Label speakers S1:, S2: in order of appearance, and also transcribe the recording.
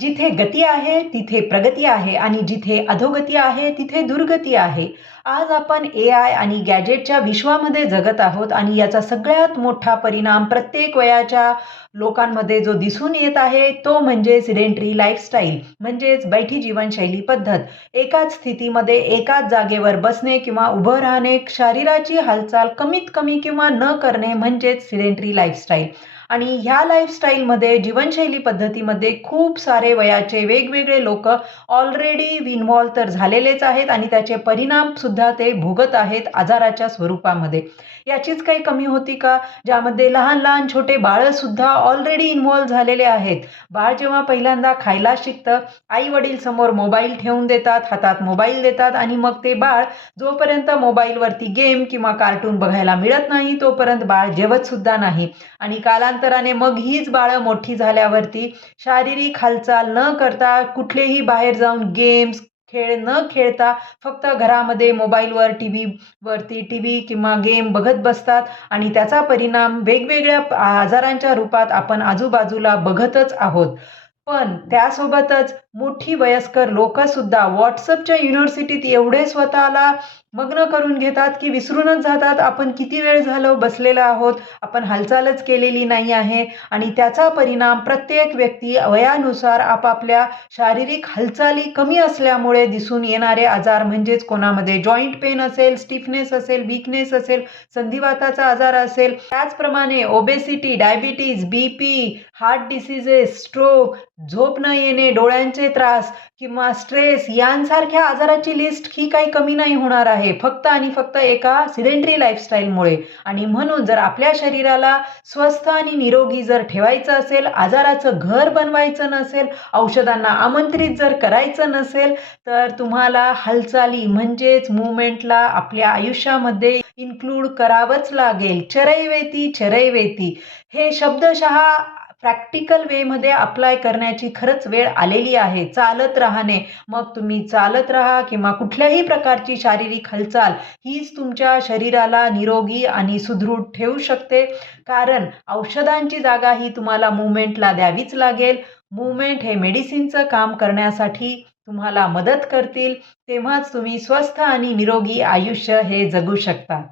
S1: जिथे गती आहे तिथे प्रगती आहे आणि जिथे अधोगती आहे तिथे दुर्गती आहे. आज आपण ए आय आणि गॅजेटच्या विश्वामध्ये जगत आहोत आणि याचा सगळ्यात मोठा परिणाम प्रत्येक वयाच्या लोकांमध्ये जो दिसून येत आहे तो म्हणजे सिडेंटरी लाईफस्टाईल म्हणजेच बैठी जीवनशैली पद्धत. एकाच स्थितीमध्ये एकाच जागेवर बसणे किंवा उभं राहणे शरीराची हालचाल कमीत कमी किंवा न करणे म्हणजेच सिडेंटरी लाईफस्टाईल आणि ह्या लाईफस्टाईलमध्ये जीवनशैली पद्धतीमध्ये खूप सारे वयाचे वेगवेगळे लोक ऑलरेडी इन्वॉल्व तर झालेलेच आहेत आणि त्याचे परिणामसुद्धा ते भोगत आहेत आजाराच्या स्वरूपामध्ये. याचीच काही कमी होती का? ज्यामध्ये लहान लहान छोटे बाळंसुद्धा ऑलरेडी इन्वॉल्व्ह झालेले आहेत. बाळ जेव्हा पहिल्यांदा खायला शिकतं आई वडील समोर मोबाईल ठेवून देतात हातात मोबाईल देतात आणि मग ते बाळ जोपर्यंत मोबाईलवरती गेम किंवा कार्टून बघायला मिळत नाही तोपर्यंत बाळ जेवत सुद्धा नाही. आणि कालांतराने मग हीच बाळं मोठी झाल्यावरती शारीरिक हालचाल न करता कुठलेही बाहेर जाऊन गेम्स खेळ न खेळता फक्त घरामध्ये मोबाईलवर टी व्हीवरती टी व्ही किंवा गेम बघत बसतात आणि त्याचा परिणाम वेगवेगळ्या आजारांच्या रूपात आपण आजूबाजूला बघतच आहोत. पण त्यासोबतच मोठी वयस्कर लोकंसुद्धा व्हॉट्सअपच्या युनिव्हर्सिटीत एवढे स्वतःला मग्न करून घेतात की विसरूनच जातात. आपण किती वेळ झालो बसलेलो आहोत? आपण हालचालच केलेली नाही आहे. आणि त्याचा परिणाम प्रत्येक व्यक्ती वयानुसार आपापल्या शारीरिक हालचाली कमी असल्यामुळे दिसून येणारे आजार म्हणजेच कोणामध्ये जॉईंट पेन असेल स्टिफनेस असेल वीकनेस असेल संधिवाताचा आजार असेल. त्याचप्रमाणे obesity diabetes B P heart diseases stroke झोप न येणे डोळ्यांचे त्रास किंवा स्ट्रेस यांसारख्या आजाराची लिस्ट ही काही कमी नाही होणार आहे. फक्त आणि फक्त एका सिलेंडरी लाईफस्टाईलमुळे आणि म्हणून जर आपल्या शरीराला स्वस्थ आणि निरोगी जर ठेवायचं असेल आजाराचं घर बनवायचं नसेल औषधांना आमंत्रित जर करायचं नसेल तर तुम्हाला हालचाली म्हणजेच मुवमेंटला आपल्या आयुष्यामध्ये इन्क्लूड करावंच लागेल. चरैवेती चरैवेती. हे शब्दशः प्रॅक्टिकल वेमध्ये अप्लाय करण्याची खरंच वेळ आलेली आहे. चालत राहणे. मग तुम्ही चालत राहा किंवा कुठल्याही प्रकारची शारीरिक हालचाल हीच तुमच्या शरीराला निरोगी आणि सुदृढ ठेवू शकते. कारण औषधांची जागा ही तुम्हाला मुवमेंटला द्यावीच लागेल. मुवमेंट हे मेडिसिनचं काम करण्यासाठी तुम्हाला मदत करतील. तेव्हाच तुम्ही स्वस्थ आणि निरोगी आयुष्य हे जगू शकता.